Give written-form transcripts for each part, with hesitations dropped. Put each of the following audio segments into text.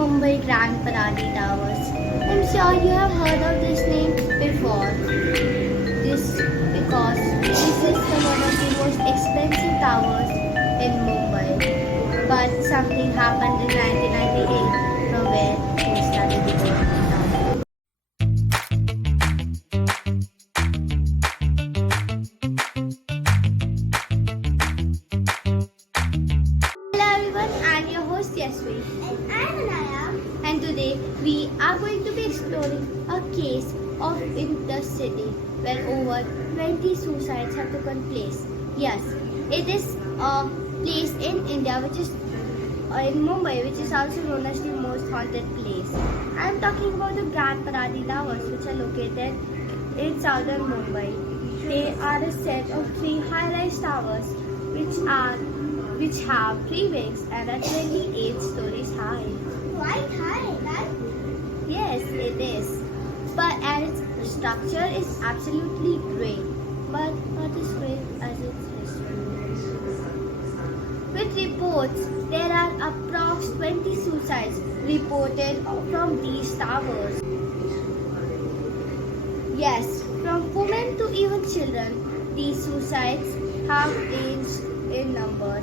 Mumbai Grand Paradi Towers. I'm sure you have heard of this name before. This because this is one of the most expensive towers in Mumbai. But something happened in 1998 from where we started the going. Hello everyone, I'm your host Yasvi. And I'm Anaya. And today we are going to be exploring a case of in the city where over 20 suicides have taken place. Yes, it is a place in India which is in Mumbai, which is also known as the most haunted place. I am talking about the Grand Paradi Towers, which are located in southern Mumbai. They are a set of three high-rise towers which have three wings and are 28 stories high. Quite high, right? Yes, it is. But and its structure is absolutely great, but not as great as its history. With reports, there are approx 20 suicides reported from these towers. Yes, from women to even children, these suicides have ranged in number.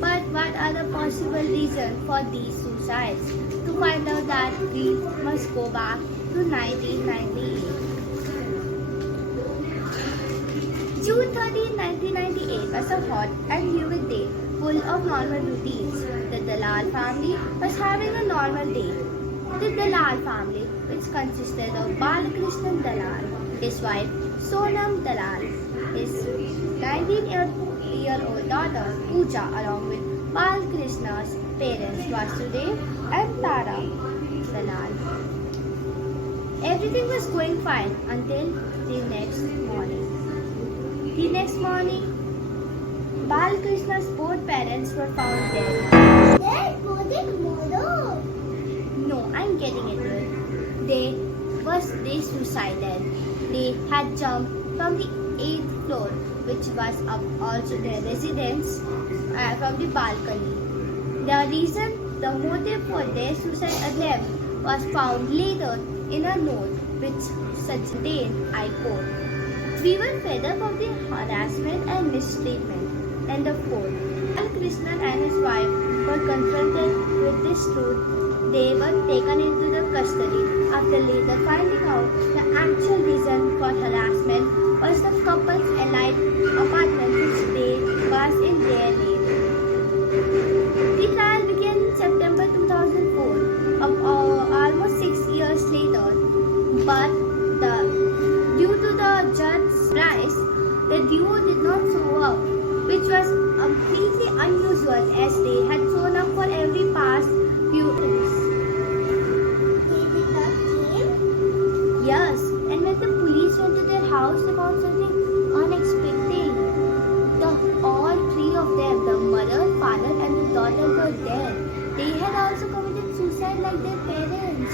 But what are the possible reasons for these suicides? To find out that, we must go back to 1998. June 13, 1998 was a hot and humid day full of normal routines. The Dalal family was having a normal day. The Dalal family, which consisted of Balakrishnan Dalal, his wife Sonam Dalal, his 19-year-old daughter Pooja, along with Balakrishna's parents Vasudev and Tara Dalal. Everything was going fine until the next morning. The next morning, Balakrishna's both parents were found dead. They're both in murder. No, I'm getting into it. They suicided. They had jumped from the 8th floor, which was up also their residence, from the balcony. The motive for their suicide attempt was found later in a note which contained, I quote, "We were fed up of the harassment and mistreatment." End of quote. While Krishnan and his wife were confronted with this truth, they were taken into the custody after later finding out the actual reason for harassment was the couple's elite apartment which was in their name. The trial began in September 2004, almost 6 years later, but due to the judge's price, the duo did not show up, which was completely unusual as they had shown up for every past few days. They did not came. Yes, and when the police went to their house, they found something unexpected. All three of them, the mother, father, and the daughter, were dead. They had also committed suicide like their parents,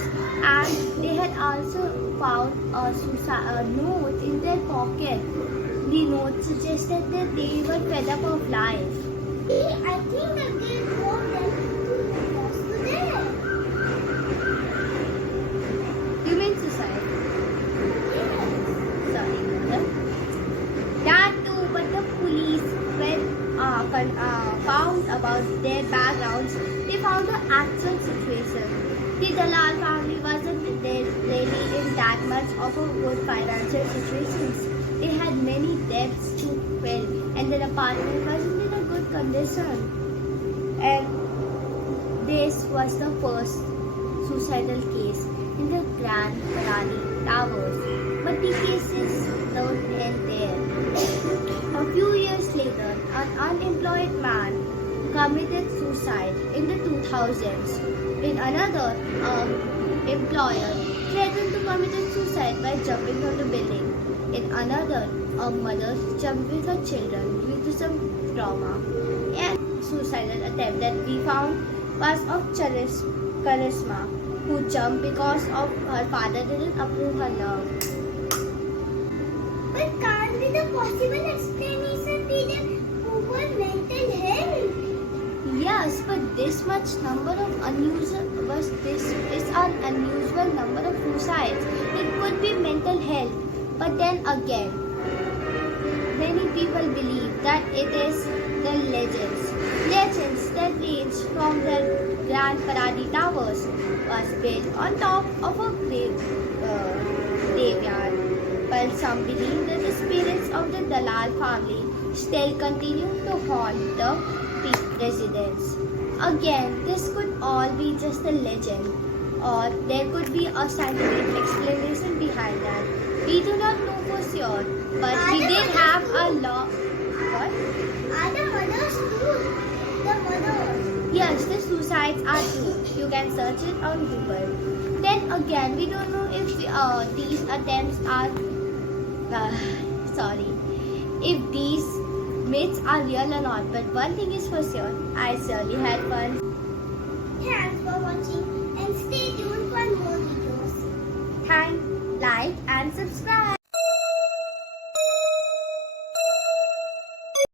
and they had also found a note in their pocket. The note suggested that they were fed up of life. I think that they drove them close to there. You mean suicide? Yes. Sorry, mother. That too, but the police, when found about their backgrounds, they found the actual situation. The Dalal family wasn't really in that much of a good financial situations. They had many debts to pay, and their apartment wasn't in a good condition. And this was the first suicidal case in the Grand Paradi Towers. But the cases don't end there. A few years later, an unemployed man committed suicide in the 2000s. In another, employer threatened to commit suicide by jumping from the building. In another, a mother jumped with her children due to some trauma. And suicidal attempt that we found was of Charisma, who jumped because of her father didn't approve her love. But can't be the possible explanation be the poor mental health? Yes, but this much number of unusual was this an unusual number of suicides. It could be mental health, but then again, many people believe that it is the legends. Legends that range from the Grand Paradi Towers was built on top of a graveyard, while some believe that the spirits of the Dalal family still continue to haunt the residence. Again, this could all be just a legend, or there could be a scientific explanation behind that. We do not know for sure, but we did have a lot. What? Are the mothers too? The mothers. Yes, the suicides are true. You can search it on Google. Then again, we don't know if these attempts are. Sorry. If these myths are real or not, but one thing is for sure, I surely had fun. Thanks for watching and stay tuned for more videos. Thank, like and subscribe.